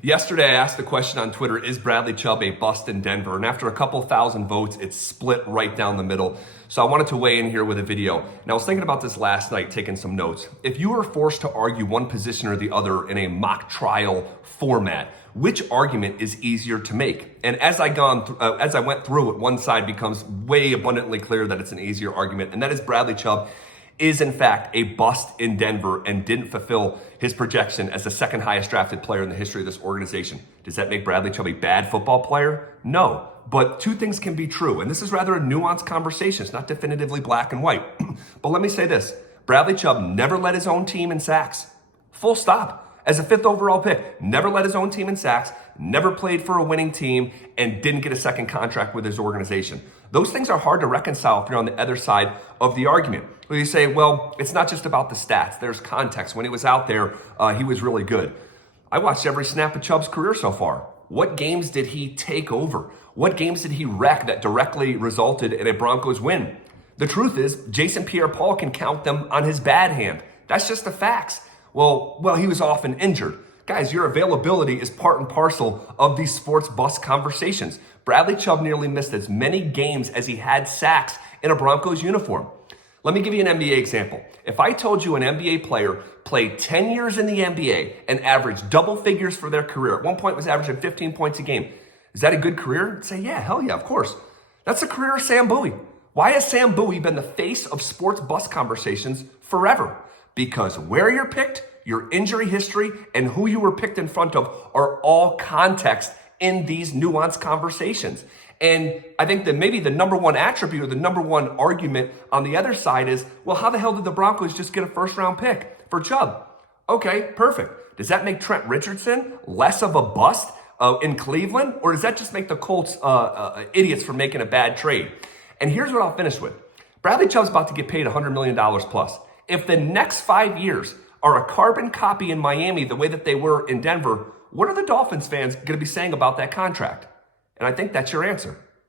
Yesterday, I asked the question on Twitter, is Bradley Chubb a bust in Denver? And after a couple thousand votes, it's split right down the middle. So I wanted to weigh in here with a video. And I was thinking about this last night, taking some notes. If you were forced to argue one position or the other in a mock trial format, which argument is easier to make? And as I went through it, one side becomes way abundantly clear that it's an easier argument, and that is Bradley Chubb is in fact a bust in Denver and didn't fulfill his projection as the second highest drafted player in the history of this organization. Does that make Bradley Chubb a bad football player? No, but two things can be true. And this is rather a nuanced conversation. It's not definitively black and white. But let me say this. Bradley Chubb never led his own team in sacks. Full stop. As a 5th overall pick, never led his own team in sacks, never played for a winning team, and didn't get a second contract with his organization. Those things are hard to reconcile if you're on the other side of the argument. Where you say, well, it's not just about the stats. There's context. When he was out there, he was really good. I watched every snap of Chubb's career so far. What games did he take over? What games did he wreck that directly resulted in a Broncos win? The truth is, Jason Pierre-Paul can count them on his bad hand. That's just the facts. Well, he was often injured. Guys, your availability is part and parcel of these sports bust conversations. Bradley Chubb nearly missed as many games as he had sacks in a Broncos uniform. Let me give you an NBA example. If I told you an NBA player played 10 years in the NBA and averaged double figures for their career, at one point was averaging 15 points a game, is that a good career? I'd say, yeah, hell yeah, of course. That's the career of Sam Bowie. Why has Sam Bowie been the face of sports bust conversations forever? Because where you're picked, your injury history, and who you were picked in front of are all context in these nuanced conversations. And I think that maybe the number one attribute or the number one argument on the other side is, well, how the hell did the Broncos just get a first-round pick for Chubb? Okay, perfect. Does that make Trent Richardson less of a bust in Cleveland? Or does that just make the Colts idiots for making a bad trade? And here's what I'll finish with. Bradley Chubb's about to get paid $100 million plus. If the next 5 years are a carbon copy in Miami the way that they were in Denver, what are the Dolphins fans going to be saying about that contract? And I think that's your answer.